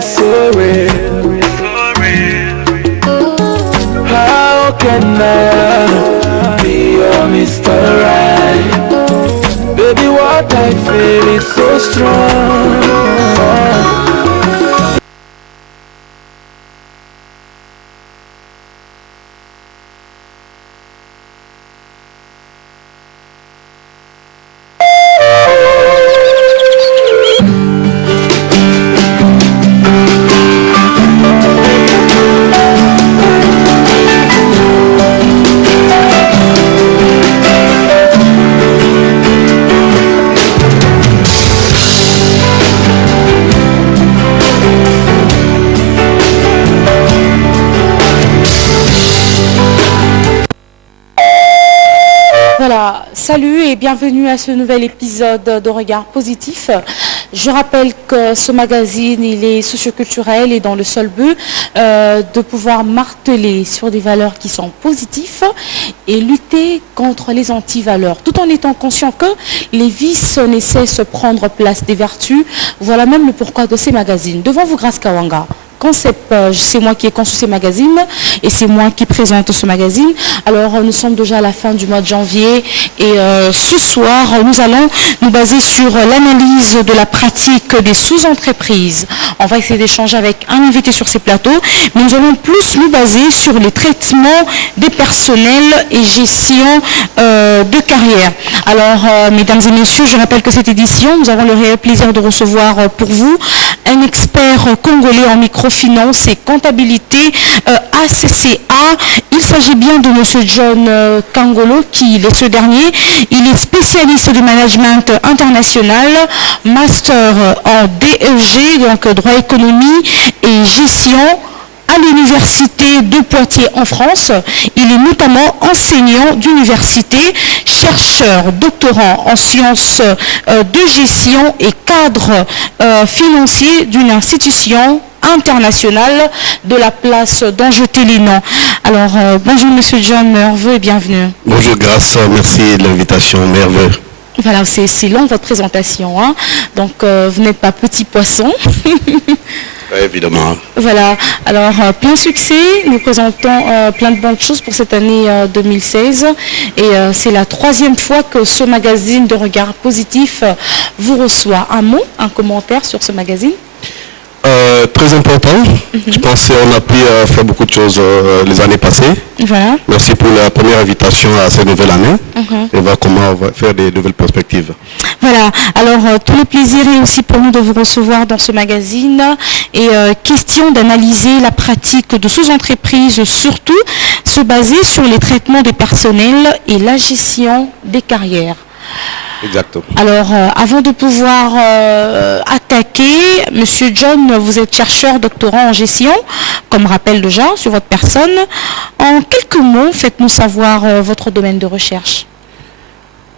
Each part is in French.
is so real. How can I be your Mr. Right? Baby, what I feel is so strong. Salut et bienvenue à ce nouvel épisode de Regard Positif. Je rappelle que ce magazine, il est socioculturel et dans le seul but de pouvoir marteler sur des valeurs qui sont positives et lutter contre les anti-valeurs, tout en étant conscient que les vices ne cessent de prendre place des vertus. Voilà même le pourquoi de ces magazines. Devant vous, Grace Kawanga. Concept, c'est moi qui ai conçu ces magazines et c'est moi qui présente ce magazine. Alors nous sommes déjà à la fin du mois de janvier et ce soir nous allons nous baser sur l'analyse de la pratique des sous-entreprises. On va essayer d'échanger avec un invité sur ces plateaux, mais nous allons plus nous baser sur les traitements des personnels et gestion de carrière. Alors mesdames et messieurs, je rappelle que cette édition, nous avons le réel plaisir de recevoir pour vous un expert congolais en microfinance et comptabilité ACCA. Il s'agit bien de M. John Kangolo, qui est ce dernier. Il est spécialiste du management international, master en DEG, donc droit économie et gestion, à l'université de Poitiers en France. Il est notamment enseignant d'université, chercheur, doctorant en sciences de gestion et cadre financier d'une institution internationale de la place d'Angeté-les-Noms. Alors, bonjour Monsieur John Merveilleux et bienvenue. Bonjour Grace, merci de l'invitation, merveilleux. Voilà, c'est long votre présentation, hein? Donc vous n'êtes pas petit poisson. Évidemment. Voilà, alors plein succès, nous présentons plein de bonnes choses pour cette année 2016 et c'est la 3e fois que ce magazine de Regard Positif vous reçoit. Un mot, un commentaire sur ce magazine? Très important. Je pense qu'on a pu faire beaucoup de choses les années passées. Voilà. Merci pour la première invitation à cette nouvelle année. Et voir comment on va faire des nouvelles perspectives. Voilà. Alors, tout le plaisir est aussi pour nous de vous recevoir dans ce magazine. Et question d'analyser la pratique de sous-entreprises, surtout se baser sur les traitements des personnels et la gestion des carrières. Exactement. Alors, avant de pouvoir attaquer, Monsieur John, vous êtes chercheur, doctorant en gestion, comme rappel déjà sur votre personne. En quelques mots, faites-nous savoir votre domaine de recherche.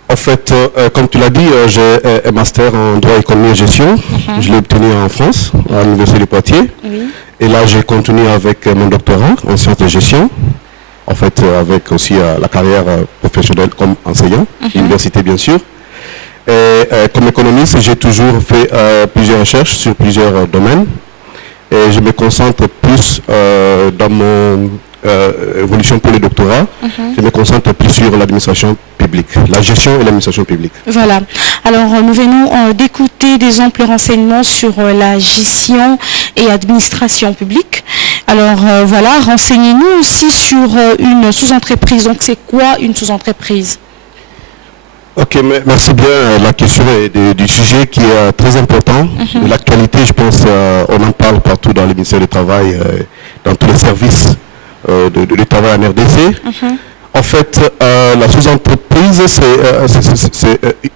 En fait, comme tu l'as dit, j'ai un master en droit, économie et gestion. Je l'ai obtenu en France, à l'Université de Poitiers. Oui. Et là, j'ai continué avec mon doctorat en sciences de gestion. En fait, avec aussi la carrière professionnelle comme enseignant, université bien sûr. Et comme économiste, j'ai toujours fait plusieurs recherches sur plusieurs domaines. Et je me concentre plus dans mon évolution pour le doctorat. Je me concentre plus sur l'administration publique, la gestion et l'administration publique. Voilà. Alors, nous venons d'écouter des amples renseignements sur la gestion et administration publique. Alors, voilà, renseignez-nous aussi sur une sous-entreprise. Donc, c'est quoi une sous-entreprise ? Ok, merci bien. La question est du sujet qui est très important. De l'actualité, je pense, on en parle partout dans les ministères du Travail, dans tous les services de travail en RDC. En fait, la sous-entreprise, c'est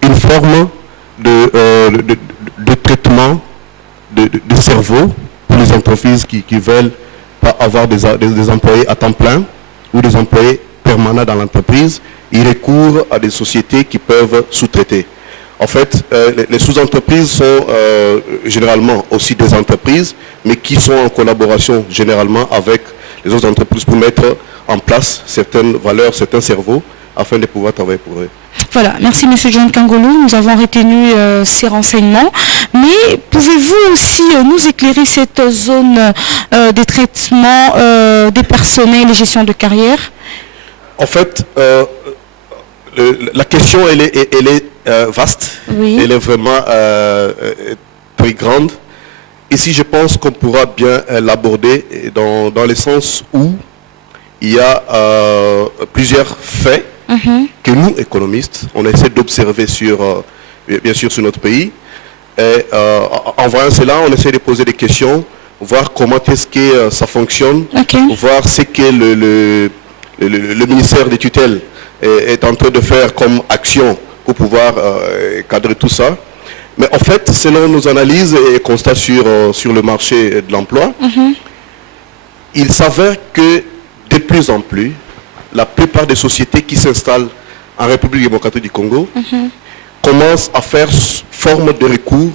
une forme de traitement de cerveau pour les entreprises qui veulent pas avoir des employés à temps plein ou des employés permanents dans l'entreprise. Ils recourent à des sociétés qui peuvent sous-traiter. En fait, les sous-entreprises sont généralement aussi des entreprises, mais qui sont en collaboration généralement avec les autres entreprises pour mettre en place certaines valeurs, certains cerveaux afin de pouvoir travailler pour eux. Voilà, merci M. John Kangolo, nous avons retenu ces renseignements. Mais pouvez-vous aussi nous éclairer cette zone des traitements des personnels et gestion de carrière? En fait, la question elle est vaste, Oui. elle est vraiment très grande. Ici, je pense qu'on pourra bien l'aborder dans le sens où il y a plusieurs faits que nous, économistes, on essaie d'observer bien sûr sur notre pays. Et en voyant cela, on essaie de poser des questions, voir comment est-ce que ça fonctionne, voir ce que le ministère des tutelles est en train de faire comme action pour pouvoir cadrer tout ça. Mais en fait, selon nos analyses et constats sur le marché de l'emploi, il s'avère que de plus en plus, la plupart des sociétés qui s'installent en République démocratique du Congo commencent à faire forme de recours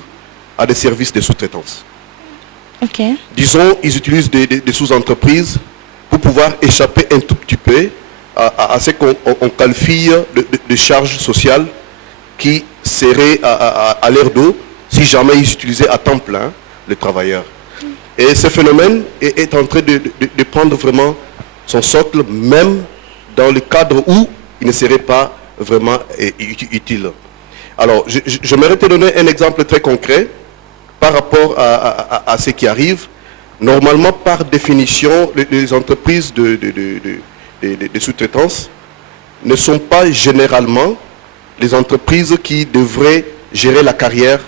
à des services de sous-traitance. Disons, ils utilisent des sous-entreprises pour pouvoir échapper un tout petit peu à ce qu'on qualifie de charges sociales qui seraient à l'air d'eau si jamais ils utilisaient à temps plein les travailleurs. Et ce phénomène est en train de prendre vraiment son socle, même dans le cadre où il ne serait pas vraiment utile. Alors, j'aimerais te donner un exemple très concret par rapport à ce qui arrive. Normalement, par définition, les entreprises de sous-traitance ne sont pas généralement les entreprises qui devraient gérer la carrière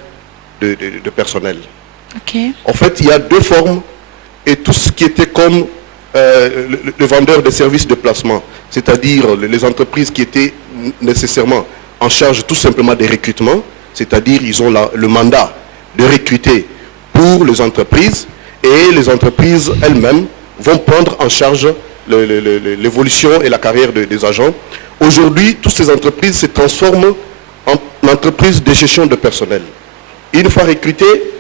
de personnel. En fait, il y a deux formes, et tout ce qui était comme le vendeur de services de placement, c'est-à-dire les entreprises qui étaient nécessairement en charge tout simplement des recrutements, c'est-à-dire ils ont le mandat de recruter pour les entreprises, et les entreprises elles-mêmes vont prendre en charge l'évolution et la carrière des agents. Aujourd'hui, toutes ces entreprises se transforment en entreprises de gestion de personnel. Une fois recrutés,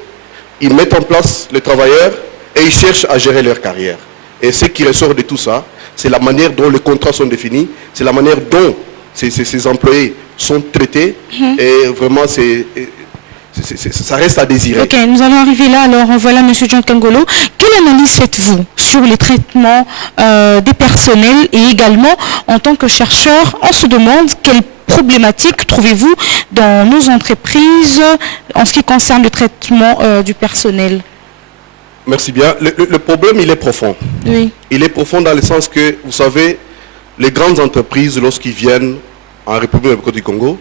ils mettent en place les travailleurs et ils cherchent à gérer leur carrière. Et ce qui ressort de tout ça, c'est la manière dont les contrats sont définis, c'est la manière dont ces employés sont traités, et vraiment ça reste à désirer. Ok, nous allons arriver là. Alors voilà, M. John Kangolo, quelle analyse faites-vous sur les traitements des personnels, et également en tant que chercheur, on se demande quelles problématiques trouvez-vous dans nos entreprises en ce qui concerne le traitement du personnel? Merci bien. Le problème, il est profond. Oui. Il est profond dans le sens que, vous savez, les grandes entreprises, lorsqu'ils viennent en République démocratique du Congo,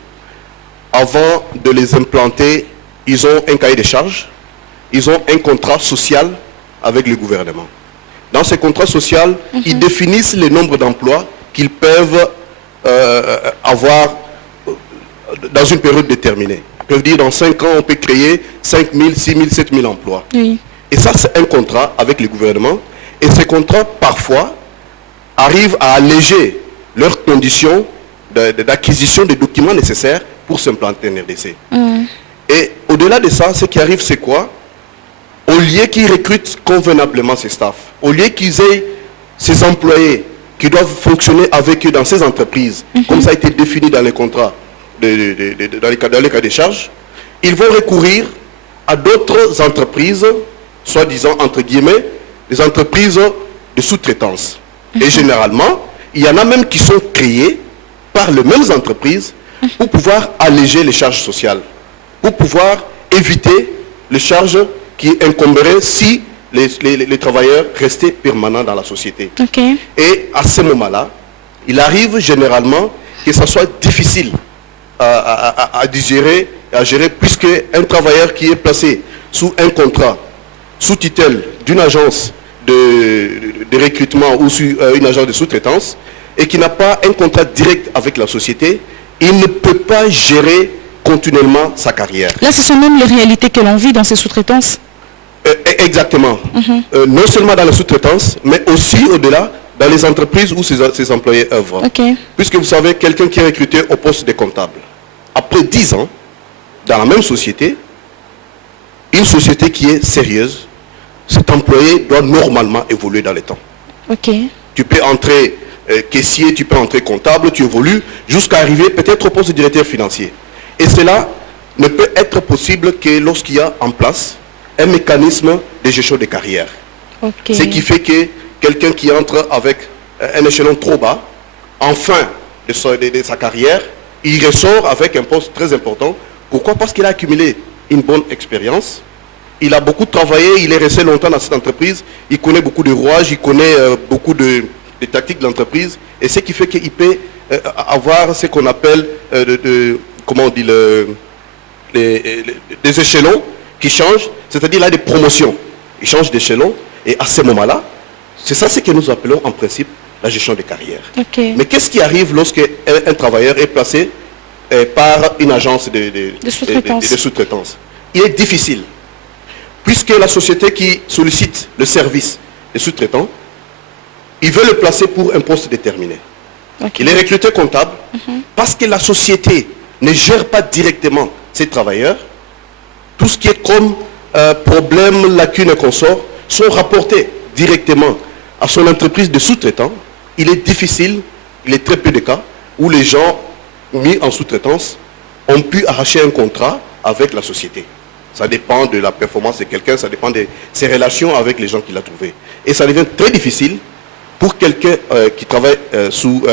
avant de les implanter, ils ont un cahier de charges, ils ont un contrat social avec le gouvernement. Dans ce contrat social, ils définissent le nombre d'emplois qu'ils peuvent avoir dans une période déterminée. Ils peuvent dire dans 5 ans, on peut créer 5 000, 6 000, 7 000 emplois. Oui. Et ça, c'est un contrat avec le gouvernement. Et ces contrats, parfois, arrivent à alléger leurs conditions d'acquisition des documents nécessaires pour s'implanter en RDC. Et au-delà de ça, ce qui arrive, c'est quoi? Au lieu qu'ils recrutent convenablement ces staffs, au lieu qu'ils aient ces employés qui doivent fonctionner avec eux dans ces entreprises, comme ça a été défini dans les contrats, dans les cas des charges, ils vont recourir à d'autres entreprises, soi-disant, entre guillemets, des entreprises de sous-traitance. Et généralement, il y en a même qui sont créées par les mêmes entreprises pour pouvoir alléger les charges sociales, pour pouvoir éviter les charges qui incomberaient si les travailleurs restaient permanents dans la société. Et à ce moment-là, il arrive généralement que ça soit difficile à digérer, à gérer, puisque un travailleur qui est placé sous un contrat, sous tutelle d'une agence de recrutement ou sur une agence de sous-traitance, et qui n'a pas un contrat direct avec la société, il ne peut pas gérer continuellement sa carrière. Là, ce sont même les réalités que l'on vit dans ces sous-traitances. Exactement. Non seulement dans la sous-traitance, mais aussi au-delà, dans les entreprises où ces employés œuvrent. Puisque vous savez, quelqu'un qui est recruté au poste de comptable, après 10 ans, dans la même société, une société qui est sérieuse, cet employé doit normalement évoluer dans le temps. Tu peux entrer caissier, tu peux entrer comptable, tu évolues, jusqu'à arriver peut-être au poste de directeur financier. Et cela ne peut être possible que lorsqu'il y a en place un mécanisme de gestion des carrières. Okay. Ce qui fait que quelqu'un qui entre avec un échelon trop bas, en fin de sa carrière, il ressort avec un poste très important. Pourquoi? Parce qu'il a accumulé une bonne expérience, il a beaucoup travaillé, il est resté longtemps dans cette entreprise, il connaît beaucoup de rouages, il connaît beaucoup de tactiques de l'entreprise, et ce qui fait qu'il peut avoir ce qu'on appelle, comment on dit, des échelons qui changent, c'est-à-dire là des promotions. Il change d'échelon, et à ce moment-là, c'est ça ce que nous appelons en principe la gestion des carrières. Okay. Mais qu'est-ce qui arrive lorsque un travailleur est placé par une agence de sous-traitance? Il est difficile, puisque la société qui sollicite le service des sous-traitants, il veut le placer pour un poste déterminé. Okay. Il est recruté comptable, parce que la société ne gère pas directement ses travailleurs. Tout ce qui est comme problème, lacunes et consorts sont rapportés directement à son entreprise de sous-traitants. Il est difficile, il est très peu de cas, où les gens mis en sous-traitance ont pu arracher un contrat avec la société. Ça dépend de la performance de quelqu'un, ça dépend de ses relations avec les gens qu'il a trouvés. Et ça devient très difficile pour quelqu'un qui travaille sous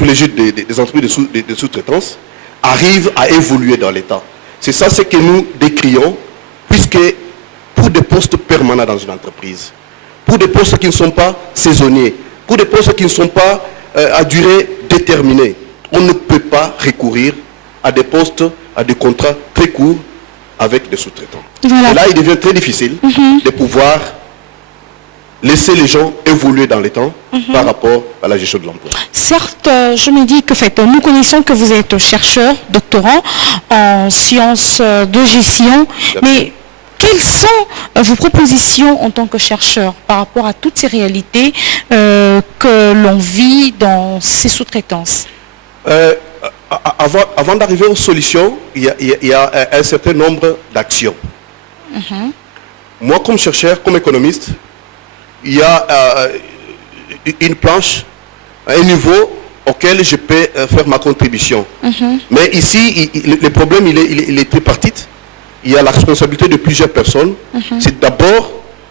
l'égide des entreprises de sous-traitance, arrive à évoluer dans l'État. C'est ça ce que nous décrions, puisque pour des postes permanents dans une entreprise, pour des postes qui ne sont pas saisonniers, pour des postes qui ne sont pas à durée déterminée, on ne peut pas recourir à des postes, à des contrats très courts avec des sous-traitants. Voilà. Et là, il devient très difficile de pouvoir laisser les gens évoluer dans les temps par rapport à la gestion de l'emploi. Certes, je me dis que nous connaissons que vous êtes chercheur, doctorant en sciences de gestion, mais quelles sont vos propositions en tant que chercheur par rapport à toutes ces réalités que l'on vit dans ces sous-traitances? Avant d'arriver aux solutions, il y a un certain nombre d'actions. Moi, comme chercheur, comme économiste, il y a une planche, un niveau auquel je peux faire ma contribution. Mais ici, le problème, il est tripartite. Il y a la responsabilité de plusieurs personnes. C'est d'abord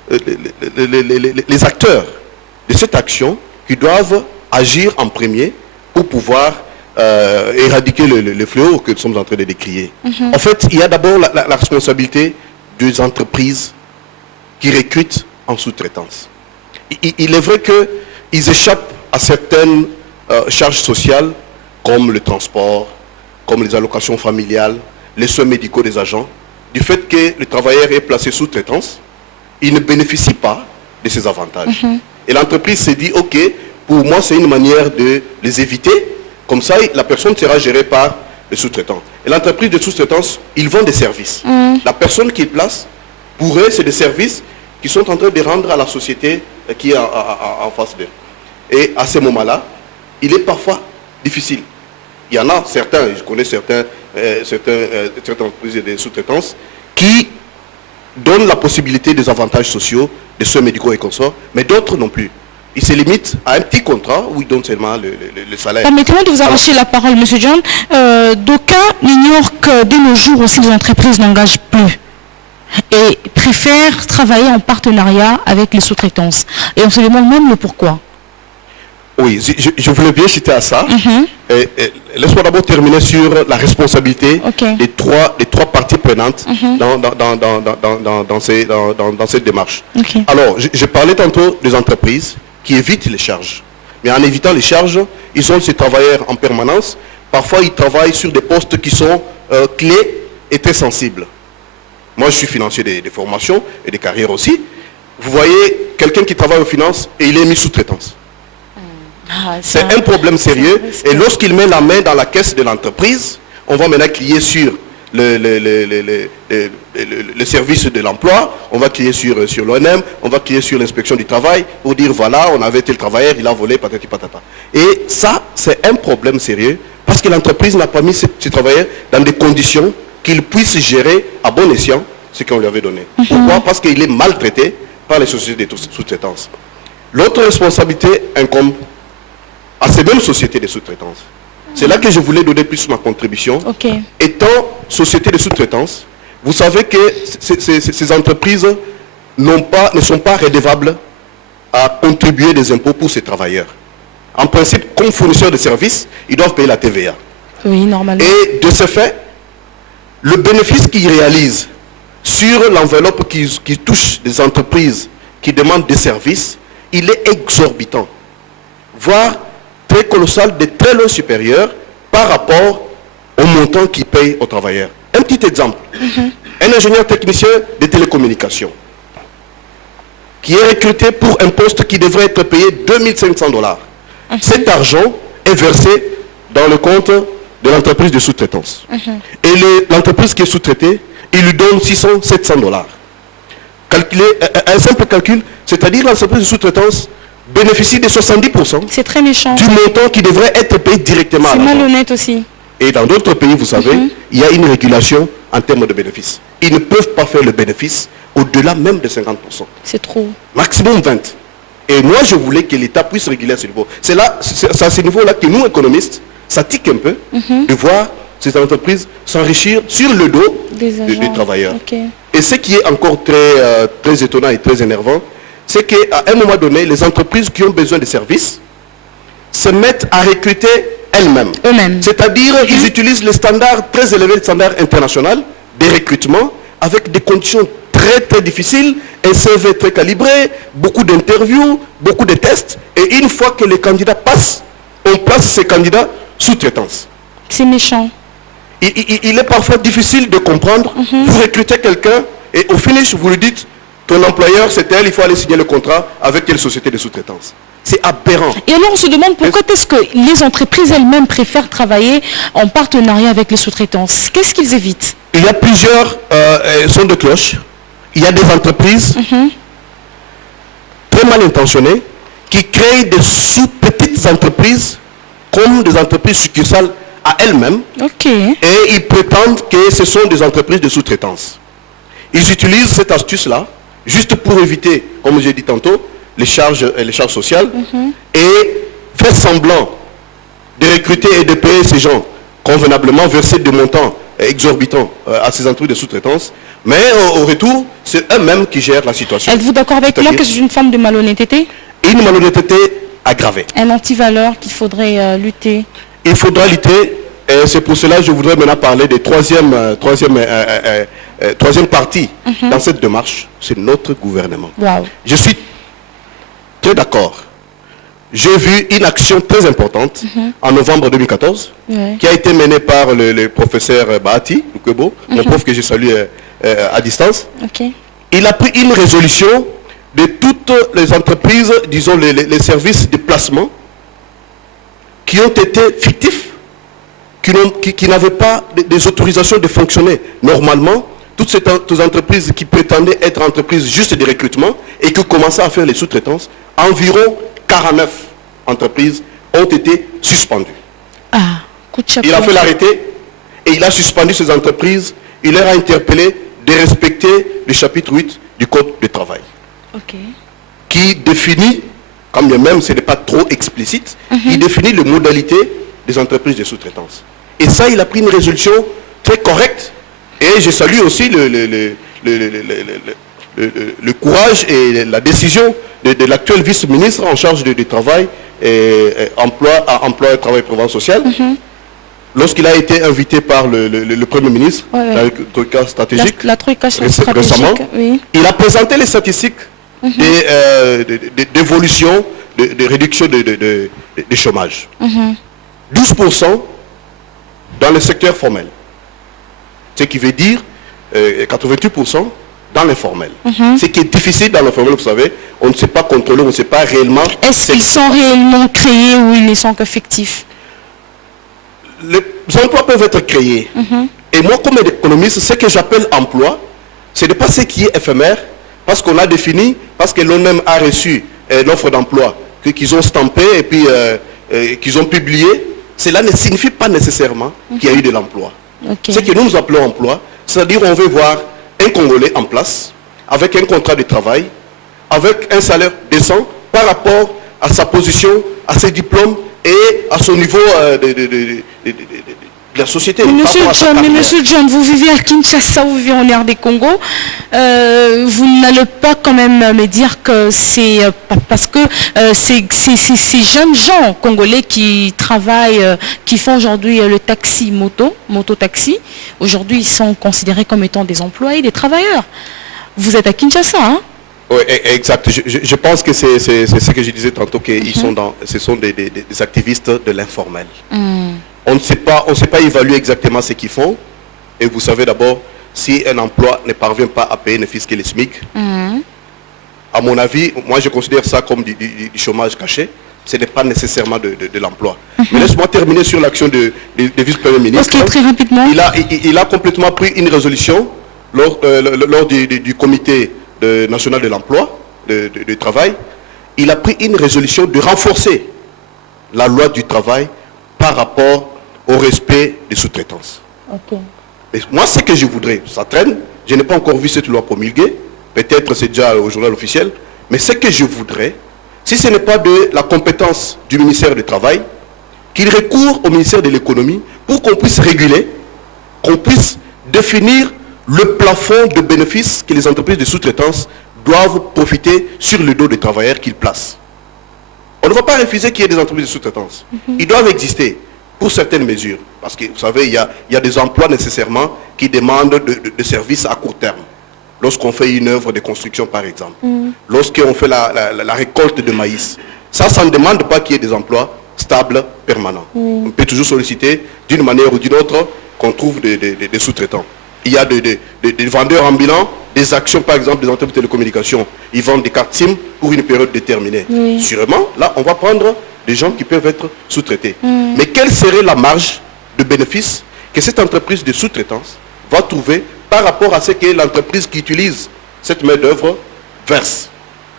les acteurs de cette action qui doivent agir en premier pour pouvoir éradiquer le fléau que nous sommes en train de décrier. En fait, il y a d'abord la responsabilité des entreprises qui recrutent en sous-traitance. Il est vrai qu'ils échappent à certaines charges sociales, comme le transport, comme les allocations familiales, les soins médicaux des agents. Du fait que le travailleur est placé sous-traitance, il ne bénéficie pas de ces avantages. Et l'entreprise s'est dit, ok, pour moi c'est une manière de les éviter, comme ça la personne sera gérée par le sous-traitant. Et l'entreprise de sous-traitance, ils vendent des services. La personne qu'ils placent, pour eux, c'est des services qui sont en train de rendre à la société qui est en face d'eux. Et à ce moment-là, il est parfois difficile. Il y en a certains, je connais certaines entreprises de sous-traitance qui donnent la possibilité des avantages sociaux, des soins médicaux et consorts, mais d'autres non plus. Ils se limitent à un petit contrat où ils donnent seulement le salaire. Permettez-moi de vous arracher la parole, M. John. D'aucuns ignorent que de nos jours aussi les entreprises n'engagent plus et préfèrent travailler en partenariat avec les sous-traitances. Et on se demande même le pourquoi. Oui, je voulais bien citer à ça. Laisse-moi d'abord terminer sur la responsabilité des trois parties prenantes dans cette démarche. Alors, je parlais tantôt des entreprises qui évitent les charges. Mais en évitant les charges, ils ont ces travailleurs en permanence. Parfois, ils travaillent sur des postes qui sont clés et très sensibles. Moi, je suis financier des formations et des carrières aussi. Vous voyez quelqu'un qui travaille aux finances et il est mis sous-traitance. C'est un problème sérieux. Et lorsqu'il met la main dans la caisse de l'entreprise, on va maintenant crier sur le service de l'emploi, on va crier sur l'ONM, on va crier sur l'inspection du travail pour dire voilà, on avait tel travailleur, il a volé, patati patata. Et ça, c'est un problème sérieux parce que l'entreprise n'a pas mis ce travailleur dans des conditions qu'il puisse gérer à bon escient ce qu'on lui avait donné. Pourquoi? Parce qu'il est maltraité par les sociétés de sous-traitance. L'autre responsabilité incombe à ces mêmes sociétés de sous-traitance. C'est là que je voulais donner plus ma contribution. Ok. Étant société de sous-traitance, vous savez que ces entreprises ne sont pas redevables à contribuer des impôts pour ces travailleurs. En principe, comme fournisseurs de services, ils doivent payer la TVA. Oui, normalement. Et de ce fait, le bénéfice qu'ils réalisent sur l'enveloppe qui touche des entreprises qui demandent des services, il est exorbitant, voire très colossal, de très loin supérieur par rapport au montant qu'ils payent aux travailleurs. Un petit exemple. Un ingénieur technicien de télécommunications qui est recruté pour un poste qui devrait être payé 2500 $. Cet argent est versé dans le compte de l'entreprise de sous-traitance. Et l'entreprise qui est sous-traitée, il lui donne 600, 700 $. Calculer, un simple calcul, c'est-à-dire l'entreprise de sous-traitance bénéficie de 70% C'est très méchant. du montant qui devrait être payé directement à C'est l'entreprise. malhonnête aussi. Et dans d'autres pays, vous savez, il y a une régulation en termes de bénéfices. Ils ne peuvent pas faire le bénéfice au-delà même de 50%. C'est trop. Maximum 20%. Et moi, je voulais que l'État puisse réguler à ce niveau. C'est à ce niveau-là que nous, économistes, ça tique un peu de voir ces entreprises s'enrichir sur le dos des travailleurs. Ok. Et ce qui est encore très étonnant et très énervant, c'est qu'à un moment donné, les entreprises qui ont besoin de services se mettent à recruter elles-mêmes. Eux-mêmes. C'est-à-dire, ils utilisent les standards très élevés, les standards internationaux des recrutements, avec des conditions très très difficiles, un CV très calibré, beaucoup d'interviews, beaucoup de tests, et une fois que les candidats passent, on place ces candidats sous traitance. C'est méchant. Il est parfois difficile de comprendre. Vous recrutez quelqu'un et au finish, vous lui dites, ton employeur c'est elle, il faut aller signer le contrat avec quelle société de sous-traitance. C'est aberrant. Et alors on se demande pourquoi est-ce que les entreprises elles-mêmes préfèrent travailler en partenariat avec les sous-traitances. Qu'est-ce qu'ils évitent? Il y a plusieurs sons de cloche. Il y a des entreprises très mal intentionnées qui créent des sous-petites entreprises comme des entreprises succursales à elles-mêmes. Ok. Et ils prétendent que ce sont des entreprises de sous-traitance. Ils utilisent cette astuce-là juste pour éviter, comme j'ai dit tantôt, les charges sociales et faire semblant de recruter et de payer ces gens convenablement, verser des montants exorbitants à ces entreprises de sous-traitance. Mais au retour, c'est eux-mêmes qui gèrent la situation. Êtes-vous d'accord avec moi que c'est une forme de malhonnêteté? Une malhonnêteté aggravée. Un antivaleur qu'il faudrait lutter. Il faudra lutter, et c'est pour cela que je voudrais maintenant parler des troisième partie dans cette démarche, c'est notre gouvernement. Wow. Je suis très d'accord. J'ai vu une action très importante en novembre 2014 qui a été menée par le professeur Bahati Lukwebo, mon prof que je salue à distance. Il a pris une résolution de toutes les entreprises, disons les services de placement qui ont été fictifs, qui n'avaient pas des autorisations de fonctionner normalement. Toutes ces entreprises qui prétendaient être entreprises juste de recrutement et qui commençaient à faire les sous-traitances, environ 49 entreprises ont été suspendues. Il a fait l'arrêté et il a suspendu ces entreprises. Il leur a interpellé de respecter le chapitre 8 du Code du travail. Qui définit, quand bien même ce n'est pas trop explicite, il définit les modalités des entreprises de sous-traitance. Et ça, il a pris une résolution très correcte. Et je salue aussi le courage et la décision de l'actuel vice-ministre en charge du travail, emploi, travail et prévoyance sociale. Lorsqu'il a été invité par le Premier ministre, la Troïka stratégique, récemment, il a présenté les statistiques d'évolution, de réduction de chômage. 12% dans le secteur formel. Ce qui veut dire 88% dans l'informel. Ce qui est difficile dans l'informel, vous savez, on ne sait pas contrôler, on ne sait pas réellement... Est-ce qu'ils sont réellement créés ou ils ne sont que fictifs? Les emplois peuvent être créés. Et moi, comme économiste, ce que j'appelle emploi, ce n'est pas ce qui est éphémère, parce qu'on a défini, parce que l'ONEM a reçu l'offre d'emploi, qu'ils ont stampé et puis qu'ils ont publié. Cela ne signifie pas nécessairement qu'il y a eu de l'emploi. Ce que nous appelons emploi, c'est-à-dire on veut voir un Congolais en place, avec un contrat de travail, avec un salaire décent par rapport à sa position, à ses diplômes et à son niveau de la société. Mais monsieur John, vous vivez à Kinshasa, vous vivez en RD Congo. Vous n'allez pas quand même me dire que c'est parce que ces jeunes gens congolais qui travaillent, qui font aujourd'hui le taxi moto-taxi, aujourd'hui ils sont considérés comme étant des employés, des travailleurs. Vous êtes à Kinshasa, hein? Oui, exact. Je pense que c'est ce que je disais tantôt, qu'ils sont ce sont des activistes de l'informel. On ne sait pas évaluer exactement ce qu'ils font. Et vous savez d'abord, si un emploi ne parvient pas à payer ne fût-ce que les SMIC, à mon avis, moi je considère ça comme du chômage caché. Ce n'est pas nécessairement de l'emploi. Mais laisse-moi terminer sur l'action du vice-premier ministre. Ok, très rapidement. Il a complètement pris une résolution lors du comité national de l'emploi, du travail. Il a pris une résolution de renforcer la loi du travail par rapport au respect des sous-traitances. Okay. Moi, ce que je voudrais, ça traîne, je n'ai pas encore vu cette loi promulguée, peut-être c'est déjà au journal officiel, mais ce que je voudrais, si ce n'est pas de la compétence du ministère du Travail, qu'il recourt au ministère de l'économie pour qu'on puisse réguler, qu'on puisse définir le plafond de bénéfices que les entreprises de sous-traitance doivent profiter sur le dos des travailleurs qu'ils placent. On ne va pas refuser qu'il y ait des entreprises de sous-traitance. Ils doivent exister pour certaines mesures. Parce que vous savez, il y a des emplois nécessairement qui demandent de services à court terme. Lorsqu'on fait une œuvre de construction, par exemple. Lorsqu'on fait la récolte de maïs. Ça ne demande pas qu'il y ait des emplois stables, permanents. On peut toujours solliciter d'une manière ou d'une autre qu'on trouve des sous-traitants. Il y a des vendeurs ambulants, des actions, par exemple, des entreprises de télécommunications. Ils vendent des cartes SIM pour une période déterminée. Sûrement, là, on va prendre des gens qui peuvent être sous-traités. Mais quelle serait la marge de bénéfice que cette entreprise de sous-traitance va trouver par rapport à ce que l'entreprise qui utilise cette main-d'œuvre verse?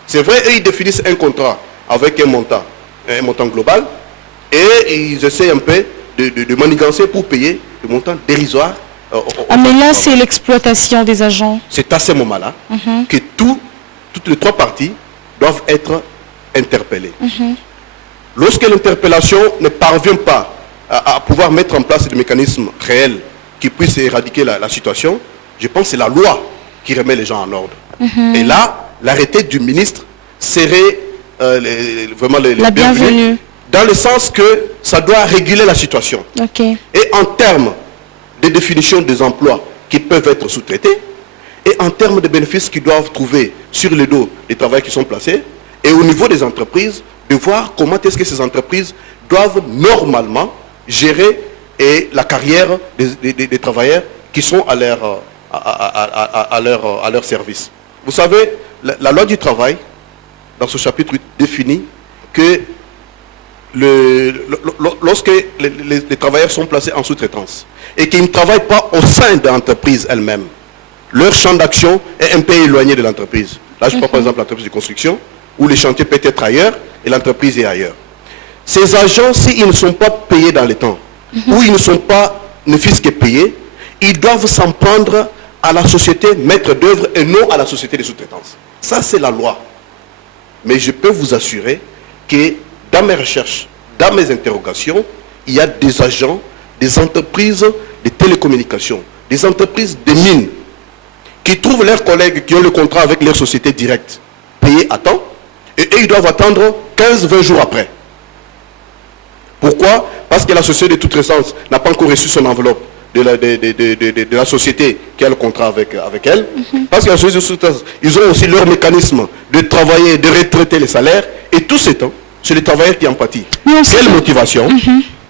C'est vrai, eux, ils définissent un contrat avec un montant global, et ils essaient un peu de manigancer pour payer le montant dérisoire. Mais là, c'est l'exploitation des agents. C'est à ce moment-là que toutes les trois parties doivent être interpellées. Lorsque l'interpellation ne parvient pas à pouvoir mettre en place des mécanismes réels qui puissent éradiquer la situation, je pense que c'est la loi qui remet les gens en ordre. Et là, l'arrêté du ministre serait vraiment la bienvenue, dans le sens que ça doit réguler la situation. Et en termes de définition des emplois qui peuvent être sous-traités, et en termes de bénéfices qu'ils doivent trouver sur le dos des travailleurs qui sont placés, et au niveau des entreprises, de voir comment est-ce que ces entreprises doivent normalement gérer la carrière des travailleurs qui sont à leur service. Vous savez, la loi du travail, dans ce chapitre 8, définit que lorsque les travailleurs sont placés en sous-traitance et qu'ils ne travaillent pas au sein de l'entreprise elle-même, leur champ d'action est un peu éloigné de l'entreprise. Là, je prends par exemple l'entreprise de construction, où les chantiers peuvent être ailleurs et l'entreprise est ailleurs. Ces agents, s'ils ne sont pas payés dans les temps, ou ils ne sont pas, ne fût-ce que payés, ils doivent s'en prendre à la société maître d'œuvre et non à la société de sous-traitance. Ça, c'est la loi. Mais je peux vous assurer que dans mes recherches, dans mes interrogations, il y a des agents, des entreprises de télécommunications, des entreprises de mines, qui trouvent leurs collègues qui ont le contrat avec leur société directe, payés à temps, et eux, ils doivent attendre 15-20 jours après. Pourquoi? Parce que la société de toute essence n'a pas encore reçu son enveloppe de la société qui a le contrat avec elle. Parce que la société de toute essence, ils ont aussi leur mécanisme de travailler, de retraiter les salaires, et tout ce temps, c'est les travailleurs qui en pâtissent. Quelle motivation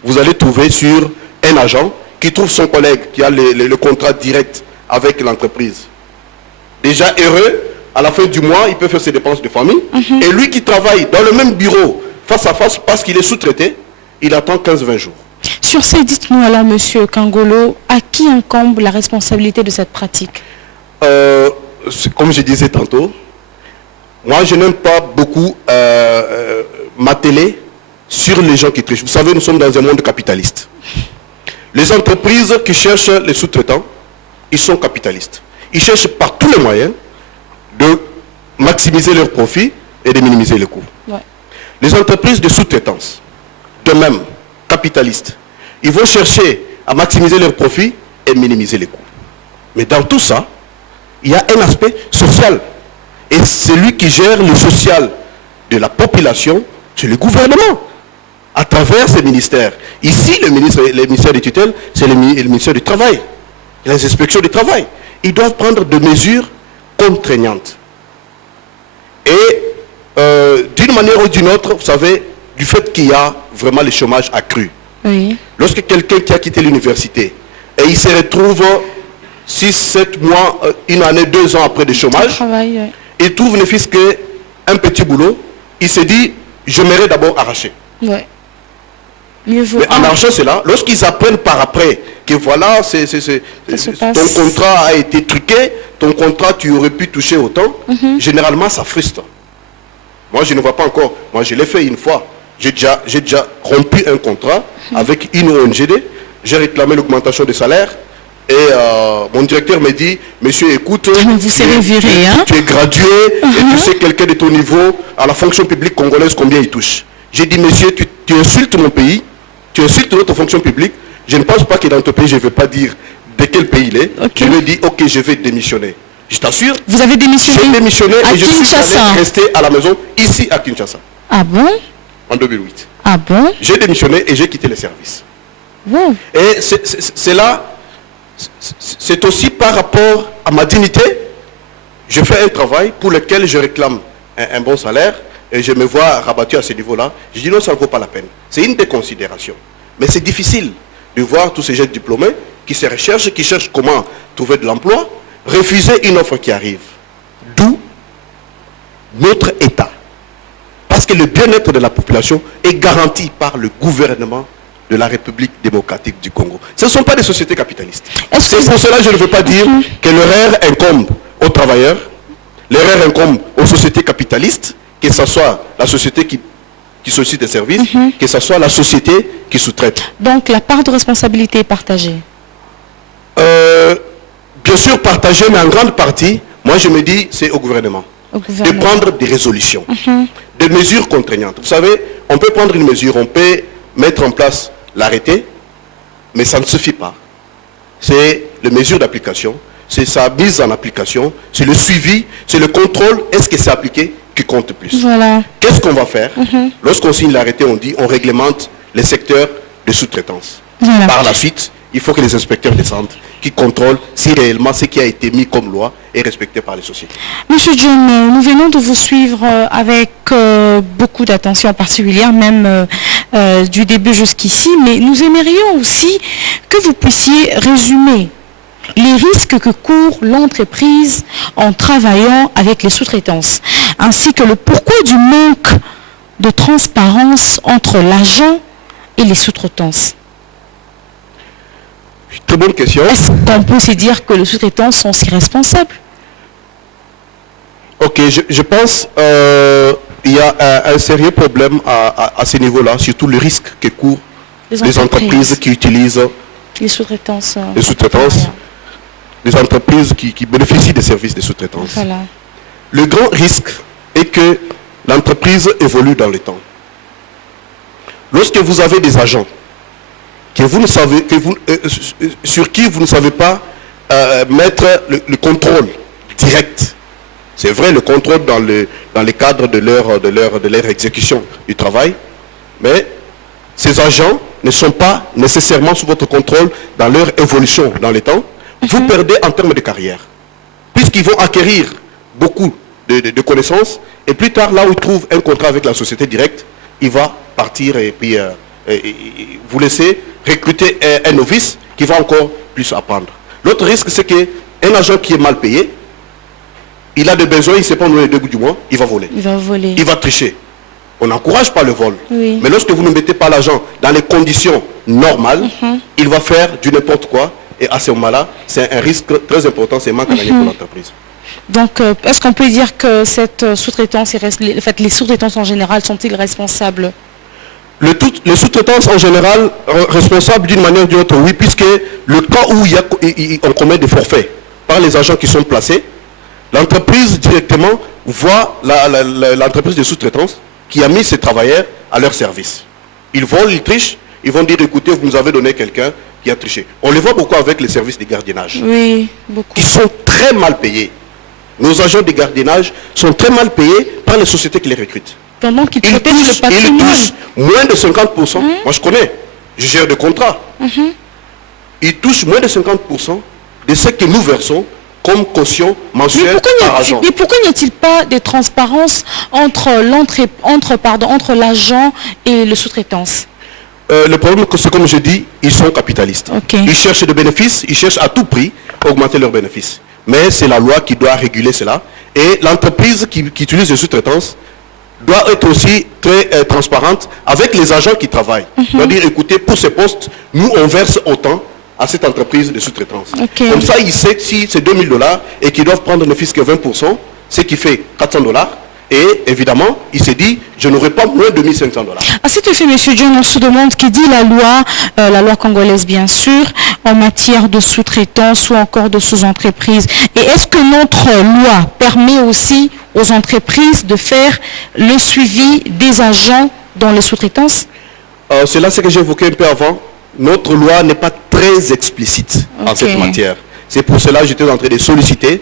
vous allez trouver sur un agent qui trouve son collègue qui a le contrat direct avec l'entreprise? Déjà heureux, à la fin du mois, il peut faire ses dépenses de famille. Et lui qui travaille dans le même bureau, face à face, parce qu'il est sous-traité, il attend 15-20 jours. Sur ces, dites-nous alors, monsieur Kangolo, à qui incombe la responsabilité de cette pratique? Comme je disais tantôt, moi je n'aime pas beaucoup m'atteler sur les gens qui trichent. Vous savez, nous sommes dans un monde capitaliste. Les entreprises qui cherchent les sous-traitants, ils sont capitalistes. Ils cherchent par tous les moyens de maximiser leurs profits et de minimiser les coûts. Les entreprises de sous-traitance, de même, capitalistes, ils vont chercher à maximiser leurs profits et minimiser les coûts. Mais dans tout ça, il y a un aspect social. Et celui qui gère le social de la population, c'est le gouvernement, à travers ses ministères. Ici, le ministère de tutelle, c'est le ministère du Travail, les inspections du travail. Ils doivent prendre des mesures contraignantes. Et d'une manière ou d'une autre, vous savez, du fait qu'il y a vraiment le chômage accru. Oui. Lorsque quelqu'un qui a quitté l'université et il se retrouve 6, 7 mois, une année, 2 ans après de chômage, Travail, oui. il trouve ne fût-ce qu'un petit boulot, il se dit, j'aimerais d'abord arracher. Ouais. Mieux vaut Mais en arrachant cela, lorsqu'ils apprennent par après que voilà, ton contrat a été truqué, ton contrat tu aurais pu toucher autant, généralement ça frustre. Moi je ne vois pas encore, moi je l'ai fait une fois, j'ai déjà rompu un contrat avec une ONGD, j'ai réclamé l'augmentation de salaire et mon directeur me dit, monsieur écoute, vous serez viré, hein? Tu es gradué et tu sais quelqu'un de ton niveau à la fonction publique congolaise combien il touche. J'ai dit monsieur, tu insultes mon pays, tu insultes notre fonction publique, je ne pense pas que dans ton pays, je ne vais pas dire de quel pays il est. Okay. Je lui ai dit, ok, je vais démissionner. Je t'assure. Vous avez démissionné? J'ai démissionné à et je Kinshasa. suis allé rester à la maison, ici à Kinshasa. Ah bon? En 2008. Ah bon? J'ai démissionné et j'ai quitté le service. Bon. Et c'est là, c'est aussi par rapport à ma dignité. Je fais un travail pour lequel je réclame un bon salaire. Et je me vois rabattu à ce niveau-là, je dis non, ça ne vaut pas la peine. C'est une des considérations. Mais c'est difficile de voir tous ces jeunes diplômés qui se recherchent, qui cherchent comment trouver de l'emploi, refuser une offre qui arrive. D'où notre État. Parce que le bien-être de la population est garanti par le gouvernement de la République démocratique du Congo. Ce ne sont pas des sociétés capitalistes. C'est pour cela que je ne veux pas dire que l'erreur incombe aux travailleurs, l'erreur incombe aux sociétés capitalistes, que ce soit la société qui sollicite des services, que ce soit la société qui sous-traite. Donc la part de responsabilité est partagée. Bien sûr partagée, mais en grande partie, moi je me dis, c'est au gouvernement. De prendre des résolutions, des mesures contraignantes. Vous savez, on peut prendre une mesure, on peut mettre en place l'arrêté, mais ça ne suffit pas. C'est les mesures d'application, c'est sa mise en application, c'est le suivi, c'est le contrôle, est-ce que c'est appliqué qui compte plus. Voilà. Qu'est-ce qu'on va faire? Lorsqu'on signe l'arrêté, on dit, on réglemente les secteurs de sous-traitance. Voilà. Par la suite, il faut que les inspecteurs descendent, qui contrôlent si réellement ce qui a été mis comme loi est respecté par les sociétés. Monsieur John, nous venons de vous suivre avec beaucoup d'attention particulière, même du début jusqu'ici, mais nous aimerions aussi que vous puissiez résumer les risques que court l'entreprise en travaillant avec les sous-traitances, ainsi que le pourquoi du manque de transparence entre l'agent et les sous-traitances. Très bonne question. Est-ce qu'on peut se dire que les sous-traitants sont si responsables? Ok, je pense qu'il y a un sérieux problème à ce niveau-là, surtout le risque que courent les entreprises qui utilisent les sous-traitances. Les entreprises qui bénéficient des services de sous-traitance. Voilà. Le grand risque est que l'entreprise évolue dans le temps. Lorsque vous avez des agents que vous ne savez, sur qui vous ne savez pas mettre le contrôle direct, c'est vrai le contrôle dans le cadre de leur exécution du travail, mais ces agents ne sont pas nécessairement sous votre contrôle dans leur évolution dans le temps. Vous perdez en termes de carrière, puisqu'ils vont acquérir beaucoup de connaissances, et plus tard, là où ils trouvent un contrat avec la société directe, il va partir et puis vous laissez recruter un novice qui va encore plus apprendre. L'autre risque, c'est qu'un agent qui est mal payé, il a des besoins, il ne sait pas nous les 2 bouts du mois, il va voler. Il va tricher. On n'encourage pas le vol. Oui. Mais lorsque vous ne mettez pas l'agent dans les conditions normales, il va faire du n'importe quoi. Et à ce moment-là, c'est un risque très important, c'est un manque à gagner pour l'entreprise. Donc, est-ce qu'on peut dire que cette sous-traitance, les sous-traitances en général, sont-ils responsables? Les sous-traitances en général, responsables d'une manière ou d'une autre, oui, puisque le cas où on commet des forfaits par les agents qui sont placés, l'entreprise directement voit l'entreprise de sous-traitance qui a mis ces travailleurs à leur service. Ils volent, ils trichent, ils vont dire, écoutez, vous nous avez donné quelqu'un qui a triché. On le voit beaucoup avec les services de gardiennage. Oui, beaucoup. Qui sont très mal payés. Nos agents de gardiennage sont très mal payés par les sociétés qui les recrutent. Pendant qu'ils Ils protègent le patrimoine. touchent moins de 50%. Moi, je connais. Je gère des contrats. Ils touchent moins de 50% de ce que nous versons comme caution mensuelle par agent. Mais pourquoi n'y a-t-il pas de transparence entre l'agent et le sous-traitance? Le problème, c'est comme je dis, ils sont capitalistes. Okay. Ils cherchent des bénéfices, ils cherchent à tout prix à augmenter leurs bénéfices. Mais c'est la loi qui doit réguler cela. Et l'entreprise qui utilise les sous-traitances doit être aussi très transparente avec les agents qui travaillent. Doit dire, écoutez, pour ces postes, nous, on verse autant à cette entreprise de sous-traitance. Okay. Comme ça, il sait que si c'est 2 000 $ et qu'ils doivent prendre ne fût-ce que 20%, ce qui fait 400 $. Et évidemment, il s'est dit, je n'aurai pas moins de 1 500 $. À cet effet, M. John, on se demande qui dit la loi congolaise bien sûr, en matière de sous-traitance ou encore de sous-entreprise. Et est-ce que notre loi permet aussi aux entreprises de faire le suivi des agents dans les sous-traitances? C'est là ce que j'ai évoqué un peu avant. Notre loi n'est pas très explicite en cette matière. C'est pour cela que j'étais en train de solliciter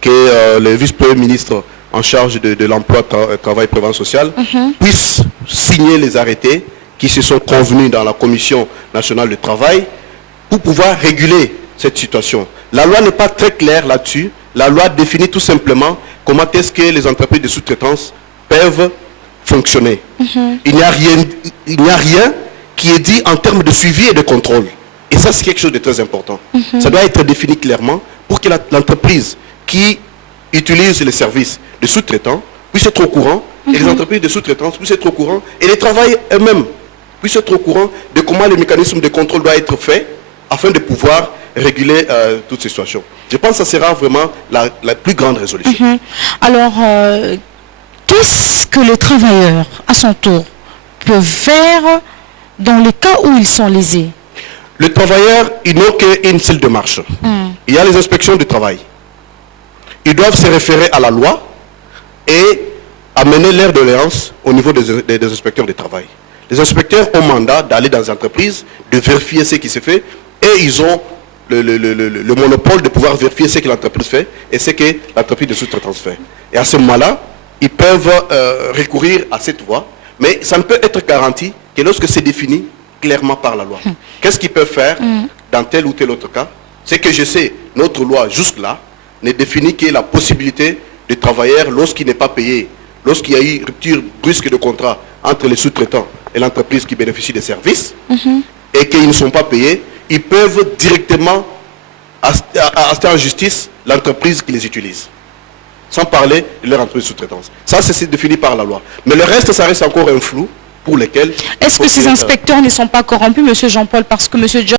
que le vice-premier ministre en charge de l'emploi, travail et prévention sociale puisse signer les arrêtés qui se sont convenus dans la Commission nationale du travail pour pouvoir réguler cette situation. La loi n'est pas très claire là-dessus. La loi définit tout simplement comment est-ce que les entreprises de sous-traitance peuvent fonctionner. Il n'y a rien qui est dit en termes de suivi et de contrôle. Et ça, c'est quelque chose de très important. Ça doit être défini clairement pour que l'entreprise qui utilise les services de sous-traitants puissent être au courant, et les entreprises de sous-traitance puissent être au courant, et les travailleurs eux-mêmes puissent être au courant de comment le mécanisme de contrôle doit être fait afin de pouvoir réguler toutes ces situations. Je pense que ça sera vraiment la plus grande résolution. Alors, qu'est-ce que les travailleurs, à son tour, peuvent faire dans le cas où ils sont lésés? Les travailleurs, ils n'ont qu'une seule démarche. Il y a les inspections du travail. Ils doivent se référer à la loi et amener leur doléance au niveau des inspecteurs du travail. Les inspecteurs ont mandat d'aller dans les entreprises, de vérifier ce qui se fait, et ils ont le monopole de pouvoir vérifier ce que l'entreprise fait et ce que l'entreprise de sous-traitance fait. Et à ce moment-là, ils peuvent recourir à cette voie, mais ça ne peut être garanti que lorsque c'est défini clairement par la loi. Qu'est-ce qu'ils peuvent faire dans tel ou tel autre cas? C'est que je sais, notre loi jusque-là ne définit que la possibilité de travailleurs lorsqu'il n'est pas payé, lorsqu'il y a eu rupture brusque de contrat entre les sous-traitants et l'entreprise qui bénéficie des services, et qu'ils ne sont pas payés, ils peuvent directement acheter en justice l'entreprise qui les utilise, sans parler de leur entreprise de sous-traitance. Ça, c'est défini par la loi. Mais le reste, ça reste encore un flou pour lesquels... Est-ce que ces inspecteurs ne sont pas corrompus, M. Jean-Paul, parce que M. John